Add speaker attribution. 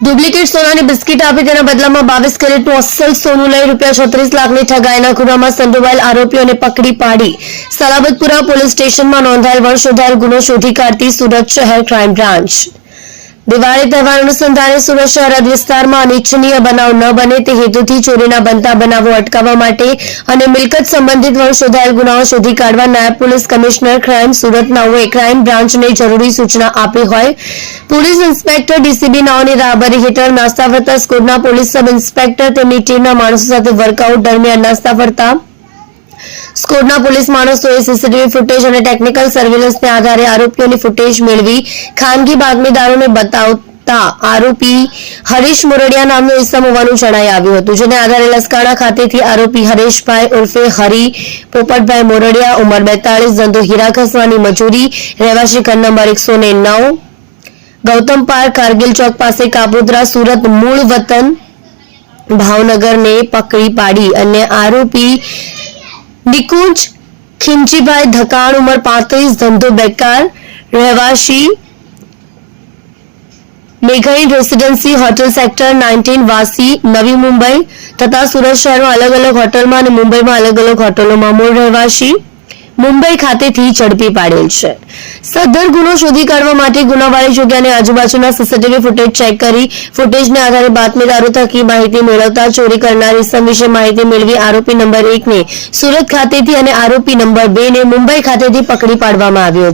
Speaker 1: Duplicate સોનાની biscuit આપી તેના બદલામાં બાવીસ કેરેટનું અસલ સોનું લઈ રૂપિયા છત્રીસ લાખની ઠગાઈના ગુનામાં સંડોવાયેલ આરોપીઓને પકડી પાડી. સલાબતપુરા પોલીસ સ્ટેશનમાં નોંધાયેલ વર્ષોધાર ગુનો શોધી કાઢતી સુરત શહેર ક્રાઇમ બ્રાન્ચ. દિવાળી તહેવાર અનુસંધાને સુરત શહેર વિસ્તારમાં અનિચ્છનીય બનાવ ન બને તે હેતુથી ચોરીના બનતા બનાવો અટકાવવા માટે અને મિલકત સંબંધિત વર્ષોધાયેલ ગુનાઓ શોધી કાઢવા નાયબ પોલીસ કમિશનર ક્રાઇમ સુરત નાઓએ ક્રાઇમ બ્રાન્ચને જરૂરી સૂચના આપી હોય. પોલીસ ઇન્સ્પેક્ટર ડીસીબી નાઓની રાહબરી હેઠળ નાસ્તા ફરતા સ્કૂલના પોલીસ સબ ઇન્સ્પેક્ટર તેમની ટીમના માણસો સાથે વર્કઆઉટ દરમિયાન નાસ્તા ફરતા સ્કોડના પોલીસ માણસોએ સીસીટીવી ફૂટેજ અને ટેકનિકલ સર્વેલન્સને આધારે આરોપીઓની ફૂટેજ મેળવી ખાનગી બાતમીદારોને બતાવતા આરોપી હરીશ મોરડિયા નામનો ઇસમ હોવાનું જણાઈ આવ્યું હતું, જેને આધારે લસકાણા ખાતેથી આરોપી હરેશભાઈ ઉર્ફે હરી, પોપટભાઈ મોરડિયા, ઉંમર બેતાળીસ, ધંધો હીરા ઘસવાની મજૂરી, રહેવાસી ઘર નંબર એકસો ને નવ, ગૌતમ પાર્ક, કારગિલ ચોક પાસે કાપોદ્રા, સુરત મૂળ વતન, ભાવનગરને પકડી પાડી અને આરોપી નિકુંજ ખીમજીભાઈ ધકાણ, ઉંમર પાંત્રીસ, ધંધો બેકાર, રહેવાસી, Meghai residency, hotel sector nineteen, વાસી, નવી મુંબઈ, તથા સુરત શહેરમાં અલગ અલગ હોટલમાં અને મુંબઈમાં અલગ અલગ હોટલોમાં મૂળ રહેવાસી. મુંબઈ ખાતેથી ઝડપી પાડેલ છે. સદ્ધર ગુનો શોધી કાઢવા માટે ગુનાવાળી જગ્યાની આજુબાજુના સીસીટીવી ફૂટેજ ચેક કરી ફૂટેજને આધારે બાતમીદારો થકી માહિતી મેળવતા ચોરી કરનાર ઇસમ વિશે માહિતી મેળવી આરોપી નંબર એકને સુરત ખાતેથી અને આરોપી નંબર બે ને મુંબઈ ખાતેથી પકડી પાડવામાં આવ્યો